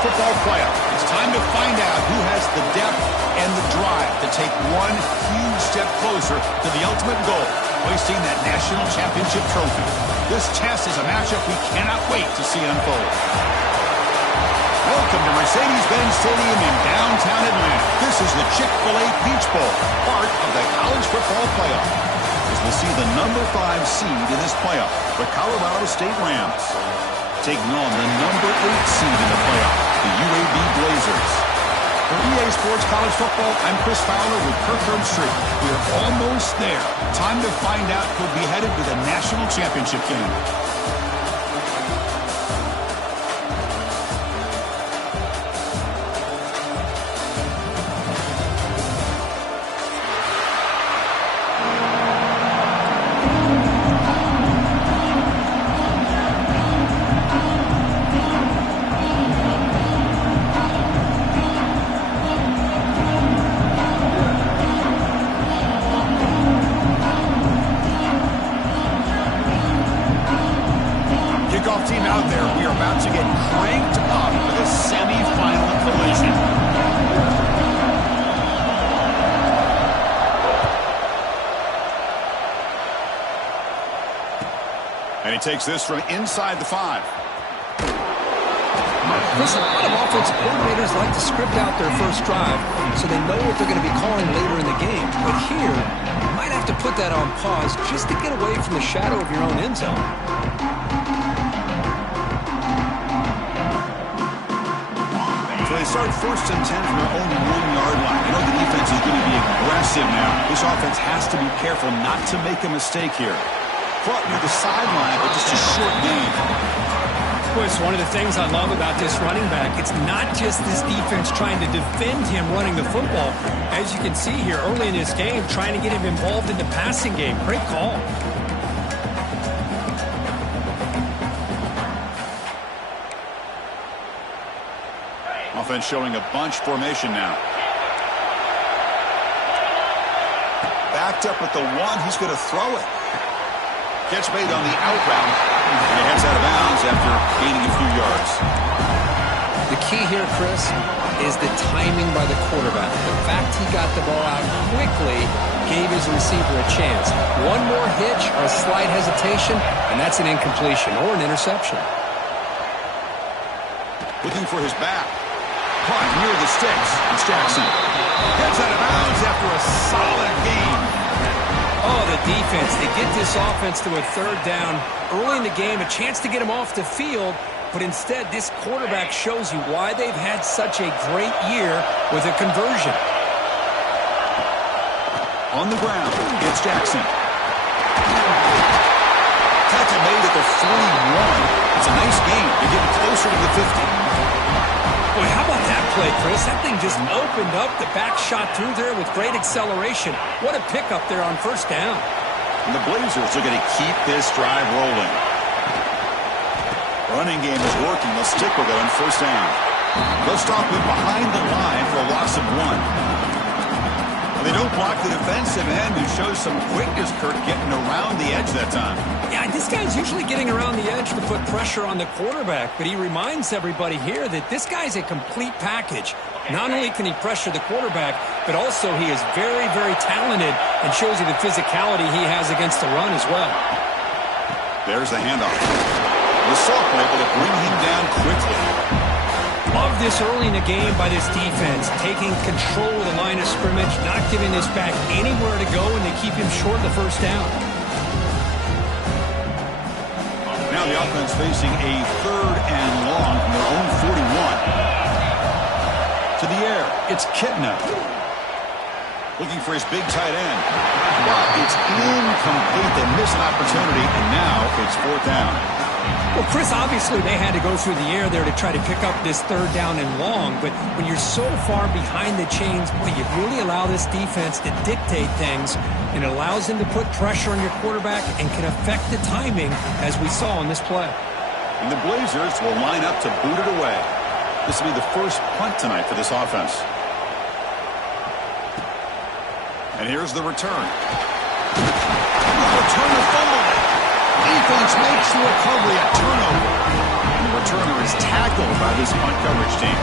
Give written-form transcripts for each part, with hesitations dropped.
football playoff. It's time to find out who has the depth and the drive to take one huge step closer to the ultimate goal, hoisting that national championship trophy. This test is a matchup we cannot wait to see unfold. Welcome to Mercedes-Benz Stadium in downtown Atlanta. This is the Chick-fil-A Peach Bowl, part of the college football playoff. As we'll see the number 5 seed in this playoff, the Colorado State Rams, taking on the number 8 seed in the playoff, the UAB Blazers. For EA Sports College Football, I'm Chris Fowler with Kirk Herbstreit. We are almost there. Time to find out who'll be headed to the national championship game. Team out there, we are about to get cranked up for the semi-final collision. And he takes this from inside the 5. Chris, a lot of offensive coordinators like to script out their first drive so they know what they're going to be calling later in the game. But here, you might have to put that on pause just to get away from the shadow of your own end zone. So they start 1st and 10 from their own 1-yard line. You know the defense is going to be aggressive now. This offense has to be careful not to make a mistake here. Caught near the sideline, but just a short gain. Well, it's one of the things I love about this running back. It's not just this defense trying to defend him running the football. As you can see here early in this game, trying to get him involved in the passing game. Great call. Offense showing a bunch formation now. Backed up with the 1. He's going to throw it. Catch made on the out route. And he heads out of bounds after gaining a few yards. The key here, Chris, is the timing by the quarterback. The fact he got the ball out quickly gave his receiver a chance. One more hitch or a slight hesitation, and that's an incompletion or an interception. Looking for his back. Caught near the sticks. It's Jackson. Gets out of bounds after a solid gain. Oh, the defense. They get this offense to a 3rd down. Early in the game, a chance to get him off the field. But instead, this quarterback shows you why they've had such a great year with a conversion. On the ground, it's Jackson. Tackle made at the 41. It's a nice gain. They're getting closer to the 50. Boy, how about that play, Chris? That thing just opened up. The back shot through there with great acceleration. What a pickup there on 1st down. And the Blazers are going to keep this drive rolling. Running game is working. They'll stick with it on 1st down. They'll stop it behind the line for a loss of 1. They don't block the defensive end, who shows some quickness, Kirk, getting around the edge that time. Yeah, this guy's usually getting around the edge to put pressure on the quarterback, but he reminds everybody here that this guy's a complete package. Not only can he pressure the quarterback, but also he is very, very talented and shows you the physicality he has against the run as well. There's the handoff. The Sophomore able to bring him down quickly. Love this early in the game by this defense, taking control of the line of scrimmage, not giving this back anywhere to go, and they keep him short of the 1st down. Now the offense facing a 3rd and long from their own 41. To the air, it's Kitna. Looking for his big tight end. But it's incomplete. They miss an opportunity, and now it's 4th down. Well, Chris, obviously they had to go through the air there to try to pick up this 3rd down and long, but when you're so far behind the chains, boy, you really allow this defense to dictate things, and it allows them to put pressure on your quarterback and can affect the timing, as we saw in this play. And the Blazers will line up to boot it away. This will be the first punt tonight for this offense. And here's the return. Return the fumble. Defense makes the recovery, a turnover. And the returner is tackled by this punt coverage team.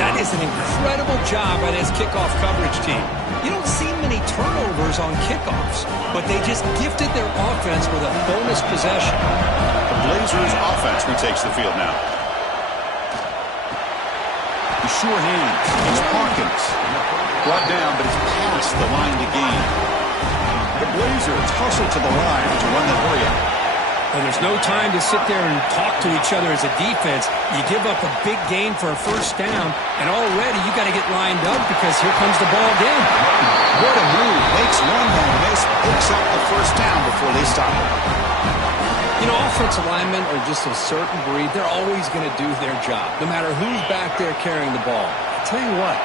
That is an incredible job by this kickoff coverage team. You don't see many turnovers on kickoffs, but they just gifted their offense with a bonus possession. The Blazers offense retakes the field now. The sure hands. It's Hawkins. Brought down, but it's past the line to gain. The Blazers hustle to the line to run the hurry up. And there's no time to sit there and talk to each other as a defense. You give up a big gain for a first down, and already you got to get lined up because here comes the ball again. What a move. Makes one man miss, picks up the first down before they stop it. You know, offensive linemen are just a certain breed. They're always going to do their job, no matter who's back there carrying the ball. I'll tell you what,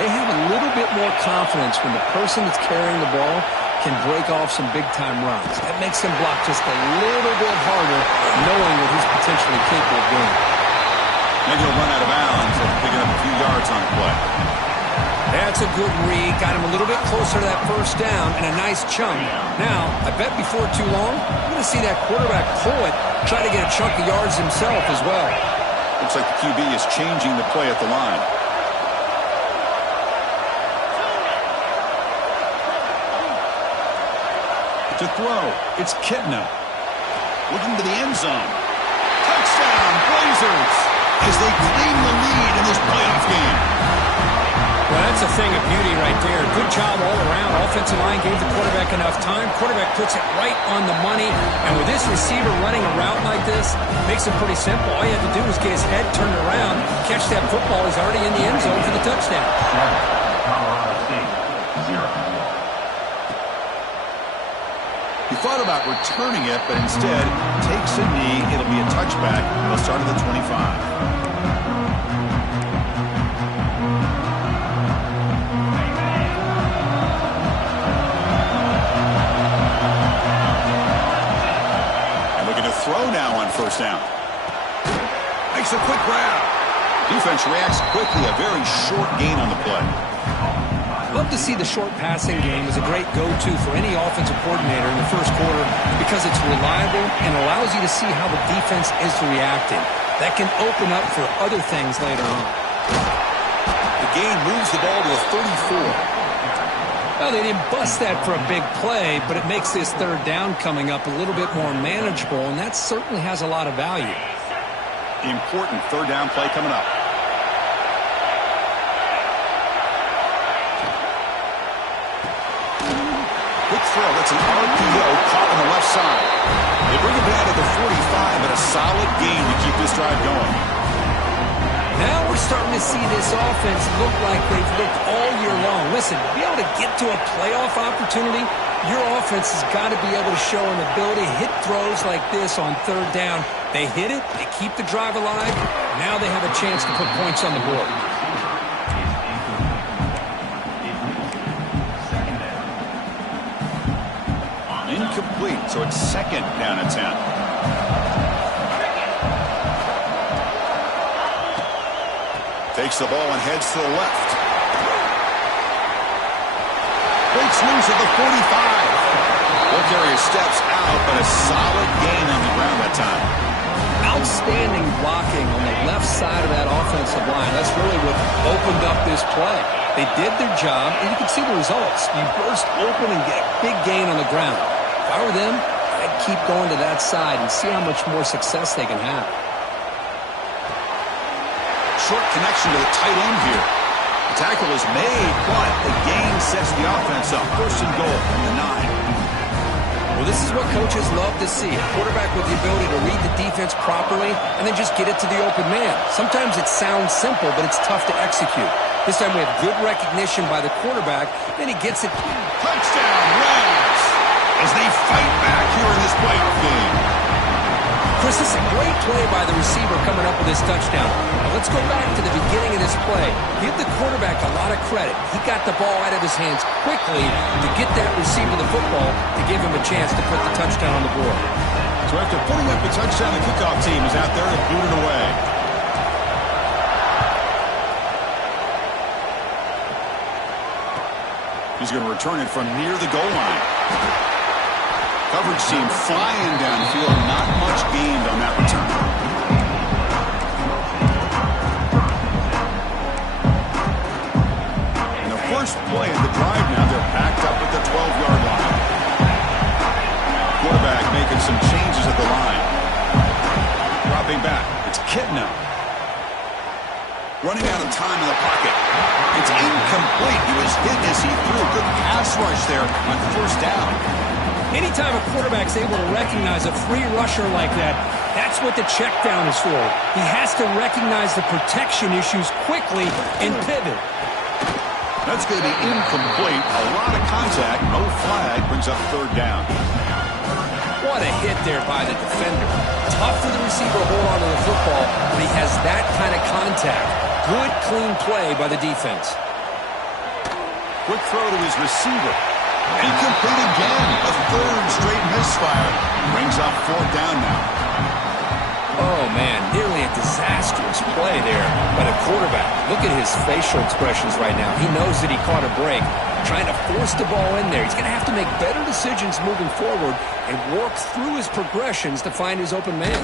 they have a little bit more confidence when the person that's carrying the ball can break off some big-time runs. That makes him block just a little bit harder, knowing what he's potentially capable of doing. Maybe he'll run out of bounds and picking up a few yards on the play. That's a good read. Got him a little bit closer to that first down and a nice chunk. Now, I bet before too long, we're going to see that quarterback pull it, try to get a chunk of yards himself as well. Looks like the QB is changing the play at the line. To throw, it's Kitna. Looking to the end zone. Touchdown, Blazers, as they claim the lead in this playoff game. Well, that's a thing of beauty right there. Good job all around. Offensive line gave the quarterback enough time. Quarterback puts it right on the money. And with this receiver running a route like this, makes it pretty simple. All you have to do is get his head turned around, catch that football. He's already in the end zone for the touchdown. He thought about returning it, but instead takes a knee. It'll be a touchback. They'll start at the 25. Throw now on first down. Makes a quick grab. Defense reacts quickly. A very short gain on the play. Love to see the short passing game as a great go-to for any offensive coordinator in the first quarter because it's reliable and allows you to see how the defense is reacting. That can open up for other things later on. The game moves the ball to the 34. Well, they didn't bust that for a big play, but it makes this third down coming up a little bit more manageable, and that certainly has a lot of value. Important third down play coming up. Quick throw. That's an RPO caught on the left side. They bring it down to the 45, but a solid gain to keep this drive going. Now we're starting to see this offense look like they've looked all year long. Listen, to be able to get to a playoff opportunity, your offense has got to be able to show an ability to hit throws like this on third down. They hit it, they keep the drive alive. Now they have a chance to put points on the board. Incomplete, so it's second down and 10. Takes the ball and heads to the left. Breaks loose at the 45. Both areas steps out, but a solid gain on the ground that time. Outstanding blocking on the left side of that offensive line. That's really what opened up this play. They did their job, and you can see the results. You burst open and get a big gain on the ground. If I were them, I'd keep going to that side and see how much more success they can have. Short connection to the tight end here. The tackle is made, but the gain sets the offense up. First and goal from the 9. Well, this is what coaches love to see. A quarterback with the ability to read the defense properly and then just get it to the open man. Sometimes it sounds simple, but it's tough to execute. This time we have good recognition by the quarterback, then he gets it. Touchdown, Rams, as they fight back here in this playoff game. Chris, this is a great play by the receiver coming up with this touchdown. Now let's go back to the beginning of this play. Give the quarterback a lot of credit. He got the ball out of his hands quickly to get that receiver the football to give him a chance to put the touchdown on the board. So after putting up the touchdown, the kickoff team is out there to boot it away. He's going to return it from near the goal line. Coverage team flying downfield. Not much gained on that return. first play of the drive now. They're packed up at the 12-yard line. Quarterback making some changes at the line. Dropping back. It's Kitna. Running out of time in the pocket. It's incomplete. He was hit as he threw. Good pass rush there on first down. Anytime a quarterback's able to recognize a free rusher like that, that's what the check down is for. He has to recognize the protection issues quickly and pivot. That's going to be incomplete. A lot of contact. No flag. Brings up third down. What a hit there by the defender. Tough for the receiver to hold on to the football, but he has that kind of contact. Good, clean play by the defense. Quick throw to his receiver. Incomplete again. A third straight misfire. Brings up fourth down now. Oh, man, nearly a disastrous play there by the quarterback. Look at his facial expressions right now. He knows that he caught a break, trying to force the ball in there. He's going to have to make better decisions moving forward and work through his progressions to find his open man.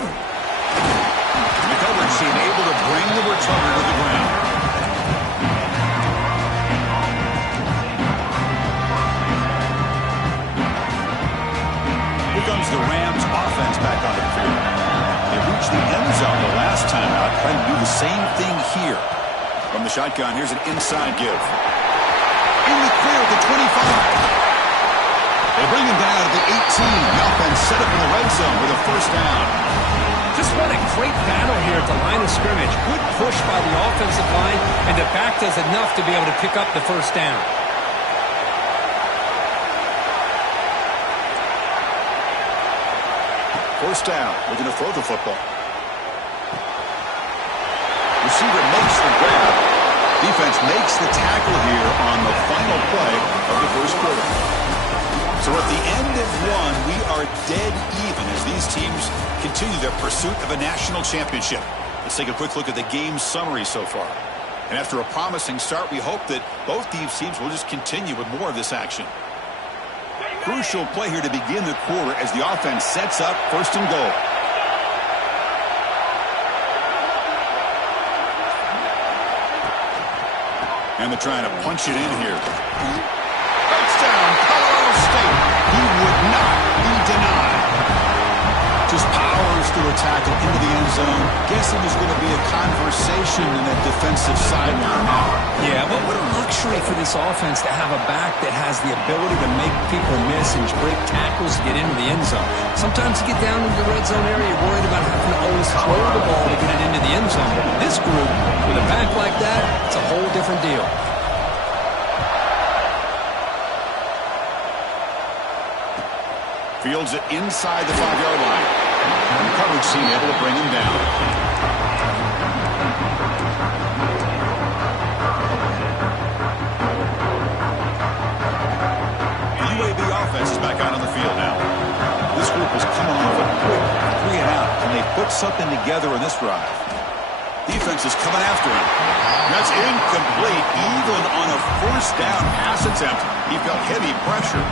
McElvin seemed able to bring the returner to the ground. Here comes the Rams offense back on the field. They reached the end zone the last time out, trying to do the same thing here. From the shotgun, here's an inside give. In the clear at the 25. They bring him down at the 18. The offense set up in the red zone with a first down. Just what a great battle here at the line of scrimmage. Good push by the offensive line, and the back does enough to be able to pick up the first down. First down, looking to throw the football. Receiver makes the grab. Defense makes the tackle here on the final play of the first quarter. So at the end of one, we are dead even as these teams continue their pursuit of a national championship. Let's take a quick look at the game summary so far. And after a promising start, we hope that both these teams will just continue with more of this action. Crucial play here to begin the quarter as the offense sets up first and goal. And they're trying to punch it in here. Touchdown, Colorado State. He would not be denied. Just powers through a tackle into the end zone. Guessing there's going to be a conversation in that defensive sideline now. Yeah, but what a luxury for this offense to have a back that has the ability to make people miss and break tackles to get into the end zone. Sometimes you get down into the red zone area, you're worried about having to always throw the ball to get it into the end zone. But this group, with a back like that, it's a whole different deal. Fields it inside the 5-yard line. And the coverage team able to bring him down. The UAB offense is back out on the field now. This group is coming off a quick 3 and out, and they put something together in this drive. Defense is coming after him. That's incomplete, even on a first down pass attempt. He felt heavy pressure.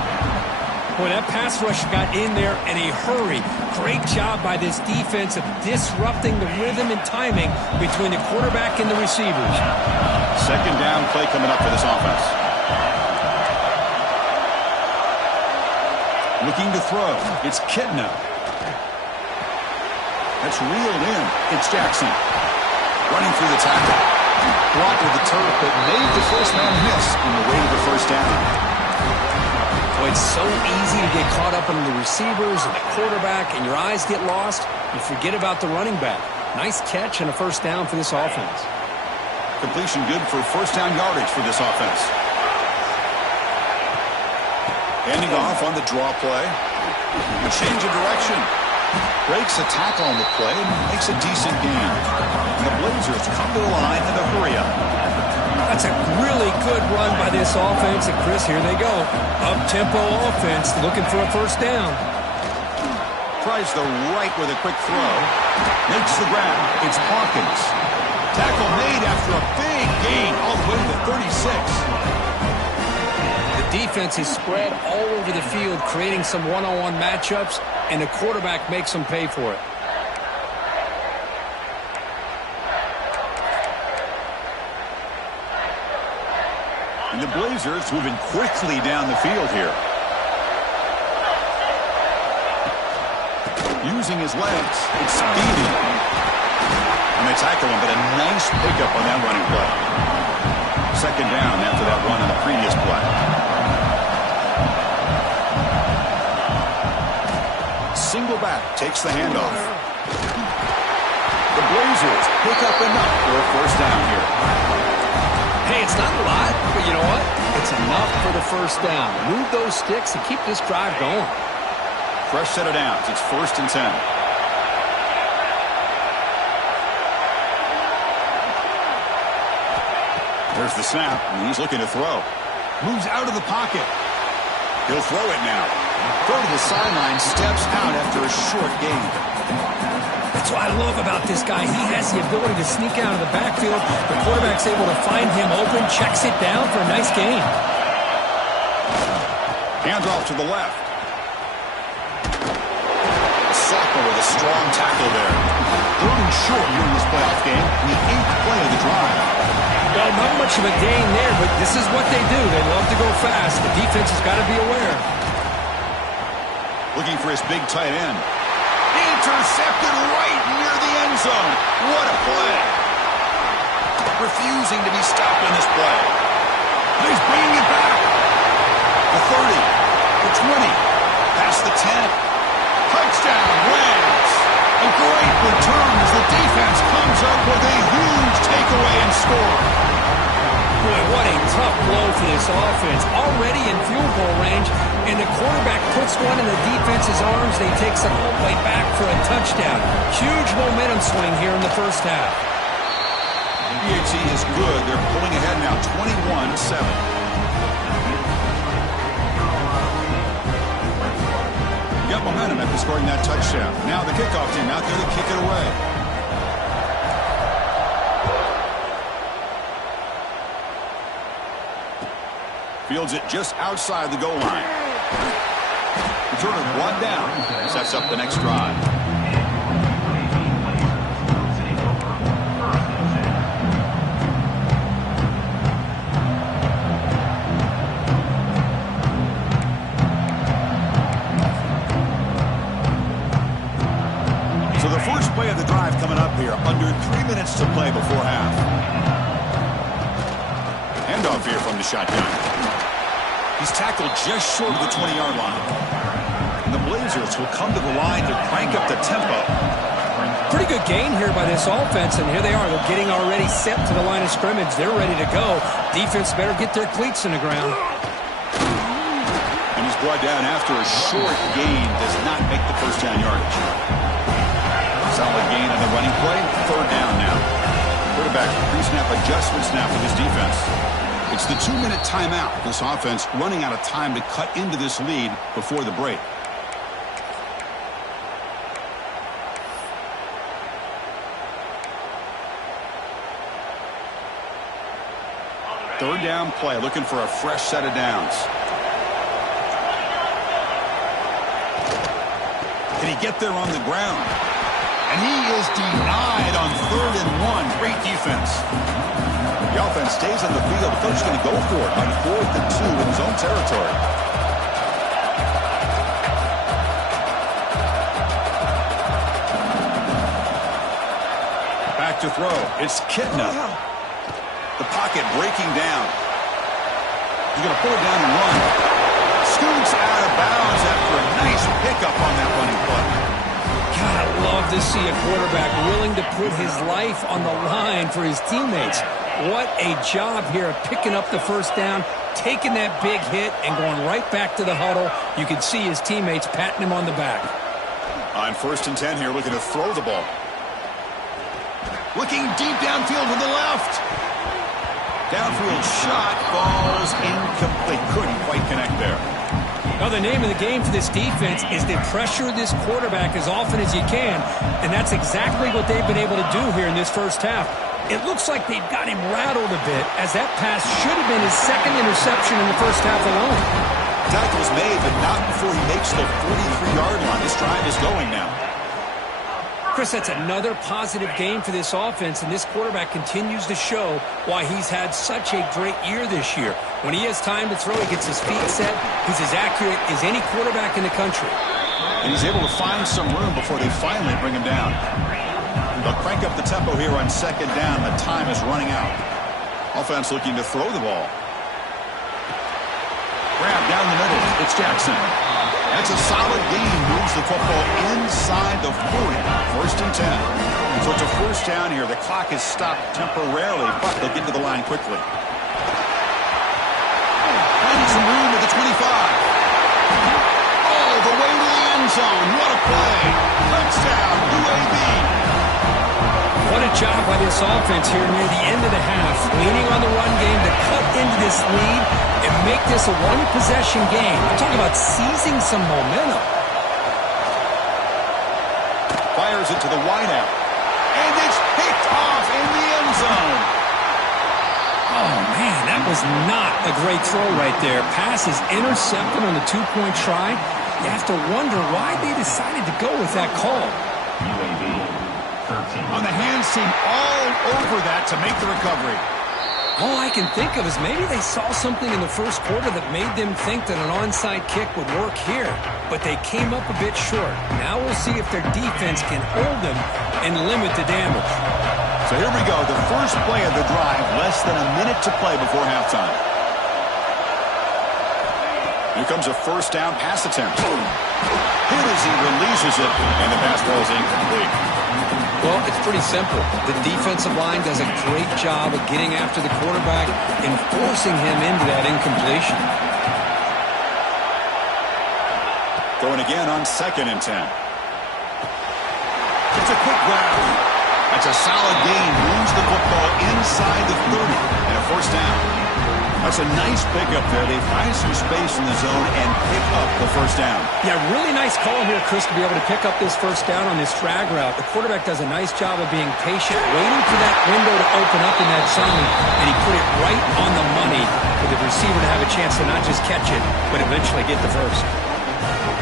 Boy, that pass rush got in there in a hurry. Great job by this defense of disrupting the rhythm and timing between the quarterback and the receivers. Second down play coming up for this offense. Looking to throw. It's Kitna. That's reeled in. It's Jackson. Running through the tackle. Blocked with the turf, but made the first man miss on the way to the first down. Boy, it's so easy to get caught up in the receivers and the quarterback, and your eyes get lost. You forget about the running back. Nice catch and a first down for this offense. Completion good for first down yardage for this offense. Handing off on the draw play. A change of direction. Breaks a tackle on the play and makes a decent gain. And the Blazers come to the line in a hurry up. That's a really good run by this offense. And Chris, here they go. Up-tempo offense looking for a first down. Tries the right with a quick throw. Makes the grab. It's Hawkins. Tackle made after a big gain all the way to the 36. The defense is spread all over the field, creating some one-on-one matchups, and the quarterback makes them pay for it. And the Blazers moving quickly down the field here. Using his legs. It's speedy. And they tackle him, but a nice pickup on that running play. Second down after that run on the previous play. Single back takes the handoff. The Blazers pick up enough for a first down here. Hey, it's not a lot, but you know what? It's enough for the first down. Move those sticks and keep this drive going. Fresh set of downs. It's 1st and 10. There's the snap, and he's looking to throw. Moves out of the pocket. He'll throw it now. Throw to the sideline, steps out after a short gain. That's what I love about this guy. He has the ability to sneak out of the backfield. The quarterback's able to find him open, checks it down for a nice gain. Handoff to the left. Soccer with a strong tackle there. 3rd and short here in this playoff game. The 8th play of the drive. Well, not much of a gain there, but this is what they do. They love to go fast. The defense has got to be aware. Looking for his big tight end. Intercepted right near the end zone. What a play. Refusing to be stopped on this play. And he's bringing it back. The 30. The 20. Past the 10. Touchdown, Rams. A great return as the defense comes up with a huge takeaway and score. Boy, what a tough blow for this offense. Already in field goal range, and the quarterback puts one in the defense's arms. They takes it all the way back for a touchdown. Huge momentum swing here in the first half. PHC is good. They're pulling ahead now, 21-7. Got momentum after scoring that touchdown. Now the kickoff team out there to kick it away. Fields it just outside the goal line. Return of 1 down. Sets up the next drive. So the first play of the drive coming up here. Under 3 minutes to play before half. Handoff here from the shotgun. He's tackled just short of the 20-yard line. And the Blazers will come to the line to crank up the tempo. Pretty good gain here by this offense, and here they are. They're getting already set to the line of scrimmage. They're ready to go. Defense better get their cleats in the ground. And he's brought down after a short gain. Does not make the first down yardage. Solid gain on the running play. 3rd down now. Quarterback pre-snap adjustment snap for this defense. It's the 2-minute timeout. This offense running out of time to cut into this lead before the break. Third down play, looking for a fresh set of downs. Can he get there on the ground? And he is denied on 3rd and 1. Great defense. The offense stays on the field. The coach is going to go for it on 4th and 2 in his own territory. Back to throw. It's Kitna. The pocket breaking down. He's going to pull it down and run. Scoots out of bounds after a nice pickup on that running play. God, I love to see a quarterback willing to put his life on the line for his teammates. What a job here of picking up the first down, taking that big hit, and going right back to the huddle. You can see his teammates patting him on the back. On 1st and 10 here, looking to throw the ball. Looking deep downfield to the left. Downfield shot falls incomplete. Couldn't quite connect there. Now, the name of the game for this defense is to pressure this quarterback as often as you can, and that's exactly what they've been able to do here in this first half. It looks like they've got him rattled a bit, as that pass should have been his 2nd interception in the first half alone. Tackle's made, but not before he makes the 43-yard line. This drive is going now. Chris, that's another positive game for this offense, and this quarterback continues to show why he's had such a great year this year. When he has time to throw, he gets his feet set. He's as accurate as any quarterback in the country. And he's able to find some room before they finally bring him down. They'll crank up the tempo here on second down. The time is running out. Offense looking to throw the ball. Grab down the middle. It's Jackson. That's a solid gain. Moves the football inside the 40. First and 10. So it's a first down here. The clock is stopped temporarily, but they'll get to the line quickly. Finding some room at the 25. All the way to the end zone. What a play. Touchdown, UAB. What a job by this offense here near the end of the half, leaning on the run game to cut into this lead and make this a one-possession game. I'm talking about seizing some momentum. Fires it to the wideout. And it's picked off in the end zone. Oh, man, that was not a great throw right there. Pass is intercepted on the two-point try. You have to wonder why they decided to go with that call. On the hands team all over that to make the recovery. All I can think of is maybe they saw something in the first quarter that made them think that an onside kick would work here, but they came up a bit short. Now we'll see if their defense can hold them and limit the damage. So here we go, the first play of the drive, less than a minute to play before halftime. Here comes a first down pass attempt. Here as he releases it, and the pass ball is incomplete. Well, it's pretty simple. The defensive line does a great job of getting after the quarterback and forcing him into that incompletion. Going again on second and 10. It's a quick grab. That's a solid gain. Moves the football inside the 30 and a first down. That's a nice pickup there. They find some space in the zone and pick up the first down. Yeah, really nice call here, Chris, to be able to pick up this first down on this drag route. The quarterback does a nice job of being patient, waiting for that window to open up in that zone, and he put it right on the money for the receiver to have a chance to not just catch it, but eventually get the first.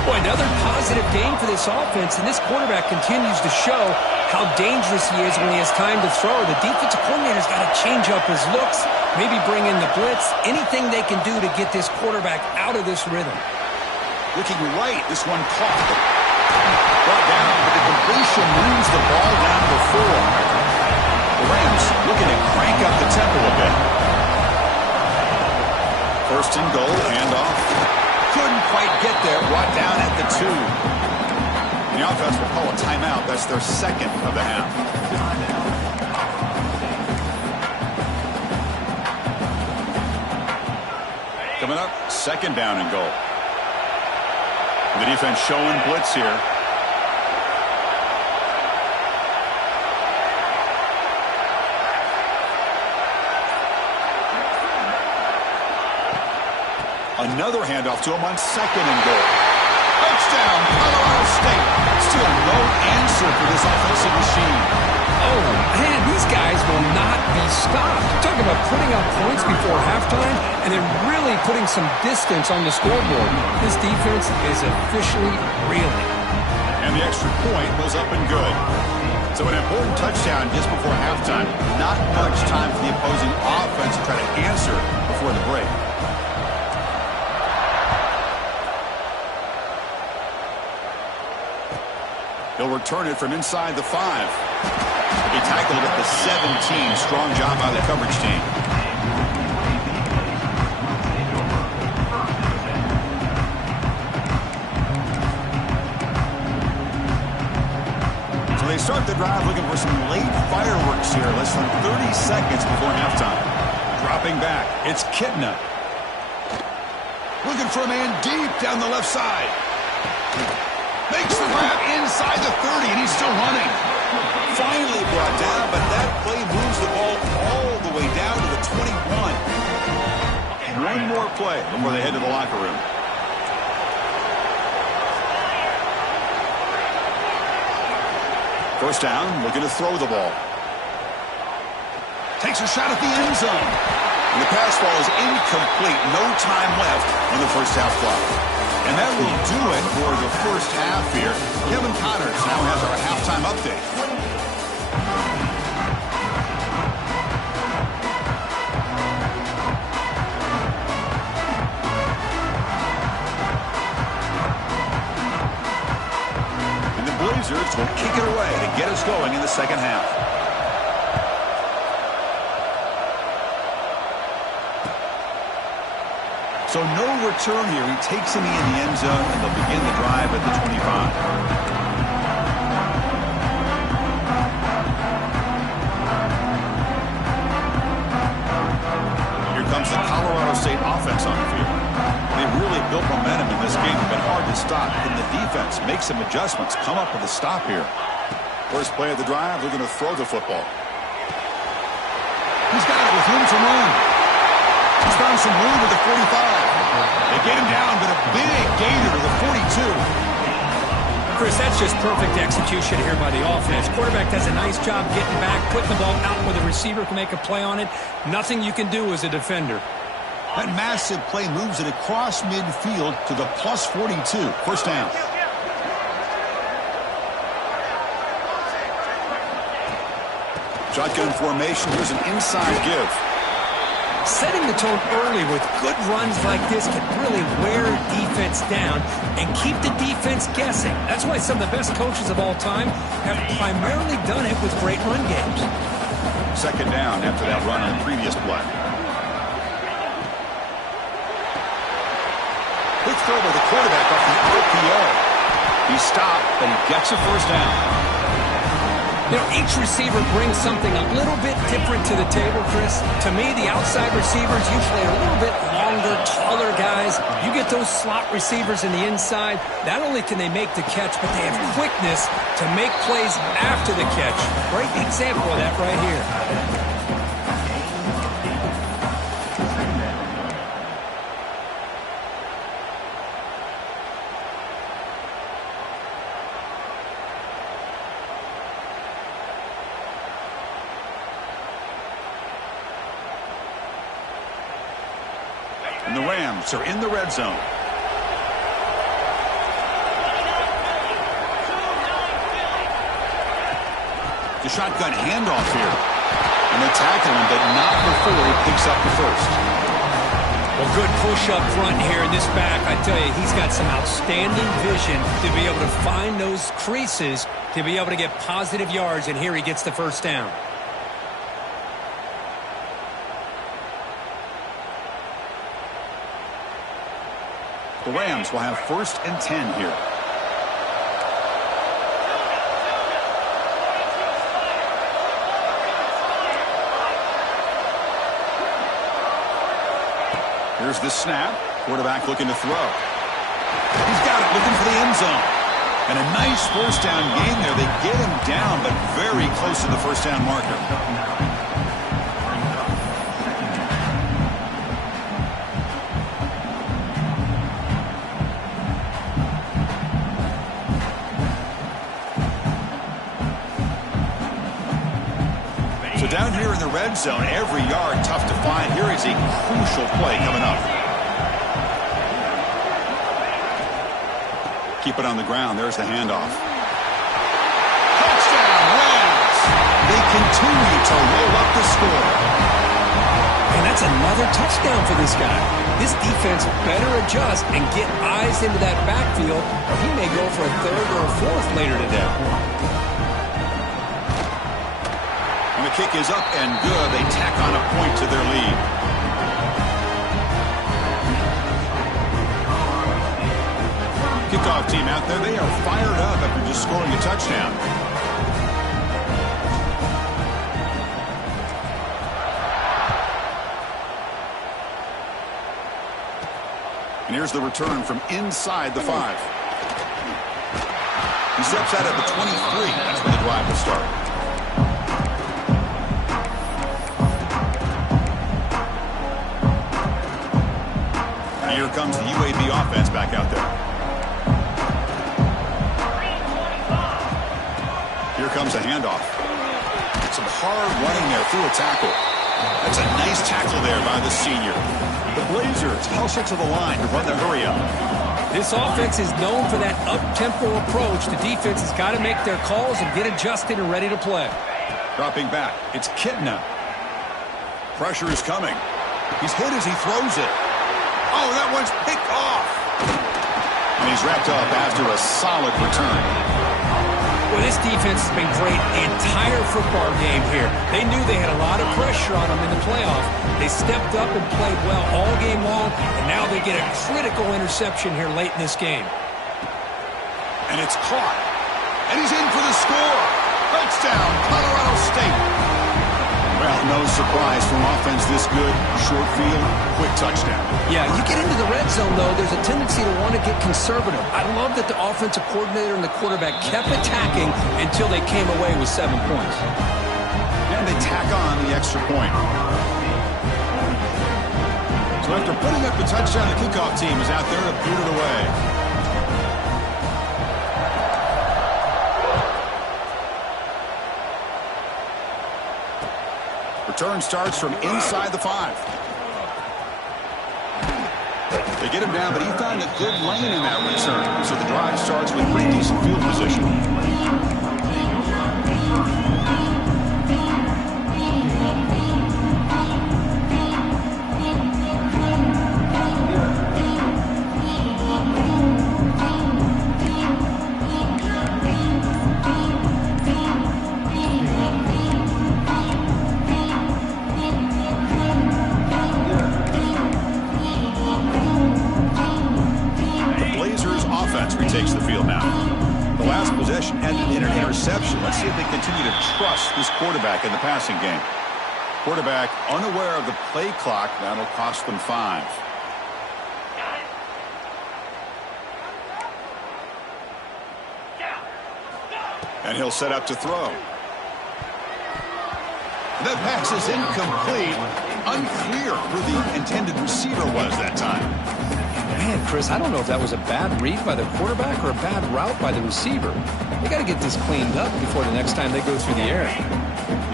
Boy, another positive game for this offense, and this quarterback continues to show how dangerous he is when he has time to throw. The defensive coordinator's got to change up his looks, maybe bring in the blitz, anything they can do to get this quarterback out of this rhythm. Looking right, this one caught. Brought down, but the completion moves the ball down to the 4. The Rams looking to crank up the tempo a bit. First and goal, handoff. Couldn't quite get there, brought down at the 2. The offense will call a timeout. That's their second of the half. Coming up, second down and goal. The defense showing blitz here. Another handoff to him on second and goal. Touchdown, Colorado State. Still no answer for this offensive machine. Oh, man, these guys will not be stopped. You're talking about putting up points before halftime and then really putting some distance on the scoreboard. This defense is officially reeling. And the extra point was up and good. So an important touchdown just before halftime. Not much time for the opposing offense to try to answer before the break. He'll return it from inside the 5. He'll be tackled at the 17. Strong job by the coverage team. So they start the drive looking for some late fireworks here. Less than 30 seconds before halftime. Dropping back, it's Kitna. Looking for a man deep down the left side. Makes the grab inside the 30, and he's still running. Finally brought down, but that play moves the ball all the way down to the 21. One more play before they head to the locker room. First down, looking to throw the ball. Takes a shot at the end zone. And the pass ball is incomplete. No time left on the first half clock. And that will do it for the first half here. Kevin Connors now has our halftime update. And the Blazers will kick it away to get us going in the second half. So no return here. He takes him in the end zone, and they'll begin the drive at the 25. Here comes the Colorado State offense on the field. They've really built momentum in this game. It's been hard to stop. Can the defense make some adjustments? Come up with a stop here. First play of the drive, they're going to throw the football. He's got it with room to run. He's found some room at the 45. They get him down, but a big gainer to the 42. Chris, that's just perfect execution here by the offense. Quarterback does a nice job getting back, putting the ball out where the receiver can make a play on it. Nothing you can do as a defender. That massive play moves it across midfield to the plus 42. First down. Shotgun formation. Here's an inside give. Setting the tone early with good runs like this can really wear defense down and keep the defense guessing. That's why some of the best coaches of all time have primarily done it with great run games. Second down after that run on the previous play. Quick throw by the quarterback off the RPO. He stopped, but he gets a first down. You know, each receiver brings something a little bit different to the table, Chris. To me, the outside receivers usually are a little bit longer, taller guys. You get those slot receivers in the inside, not only can they make the catch, but they have quickness to make plays after the catch. Great example of that right here. And the Rams are in the red zone. The shotgun handoff here. And they tackle him, but not before he picks up the first. Well, good push up front here in this back. I tell you, he's got some outstanding vision to be able to find those creases, to be able to get positive yards, and here he gets the first down. The Rams will have 1st and 10 here. Here's the snap. Quarterback looking to throw. He's got it, looking for the end zone. And a nice first down gain there. They get him down, but very close to the first down marker. So down here in the red zone, every yard tough to find. Here is a crucial play coming up. Keep it on the ground. There's the handoff. Touchdown, Rams! They continue to roll up the score. And that's another touchdown for this guy. This defense better adjust and get eyes into that backfield, or he may go for a 3rd or a 4th later today. And the kick is up and good. They tack on a point to their lead. Kickoff team out there, they are fired up after just scoring a touchdown. And here's the return from inside the 5. He steps out at the 23. That's where the drive will start. Here comes the UAB offense back out there. Here comes a handoff. Some hard running there through a tackle. That's a nice tackle there by the senior. The Blazers hustle to the line to run the hurry up. This offense is known for that up-tempo approach. The defense has got to make their calls and get adjusted and ready to play. Dropping back, it's Kitna. Pressure is coming. He's hit as he throws it. Oh, that one's picked off. And he's wrapped up after a solid return. Well, this defense has been great the entire football game here. They knew they had a lot of pressure on them in the playoff. They stepped up and played well all game long, and now they get a critical interception here late in this game. And it's caught. And he's in for the score. Touchdown, Colorado State. Well, no surprise from offense this good. Short field, quick touchdown. Yeah, you get into the red zone, though, there's a tendency to want to get conservative. I love that the offensive coordinator and the quarterback kept attacking until they came away with 7 points. And they tack on the extra point. So after putting up the touchdown, the kickoff team is out there to boot it away. Return starts from inside the 5. They get him down, but he found a good lane in that return. So the drive starts with pretty decent field position. Takes the field now. The last possession ended in an interception. Let's see if they continue to trust this quarterback in the passing game. Quarterback unaware of the play clock. That'll cost them 5. And he'll set up to throw. That pass is incomplete. Unclear who the intended receiver was that time. Man, Chris, I don't know if that was a bad read by the quarterback or a bad route by the receiver. They got to get this cleaned up before the next time they go through the air.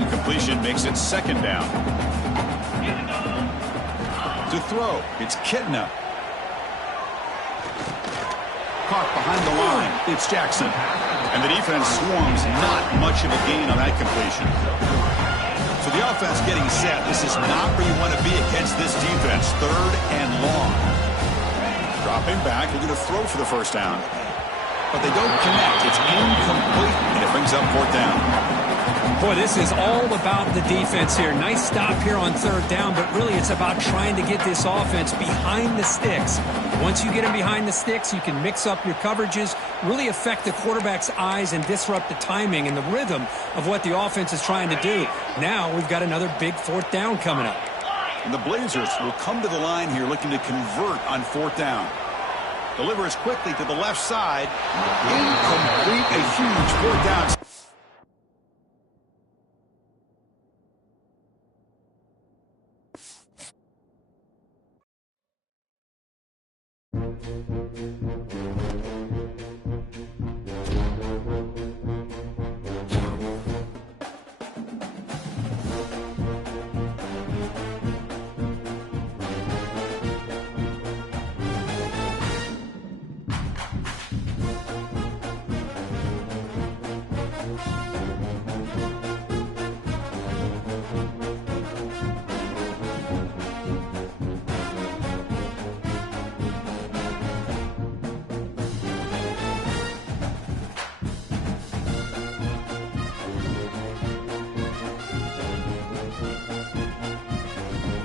Incompletion makes it 2nd down. To throw, it's Kitna. Caught behind the line, it's Jackson. And the defense swarms, not much of a gain on that completion. So the offense getting set. This is not where you want to be against this defense. 3rd and long. Dropping back, they're going to throw for the 1st down. But they don't connect. It's incomplete, and it brings up 4th down. Boy, this is all about the defense here. Nice stop here on 3rd down, but really it's about trying to get this offense behind the sticks. Once you get them behind the sticks, you can mix up your coverages, really affect the quarterback's eyes and disrupt the timing and the rhythm of what the offense is trying to do. Now we've got another big 4th down coming up. And the Blazers will come to the line here looking to convert on 4th down. Delivers quickly to the left side. Incomplete, a huge 4th down.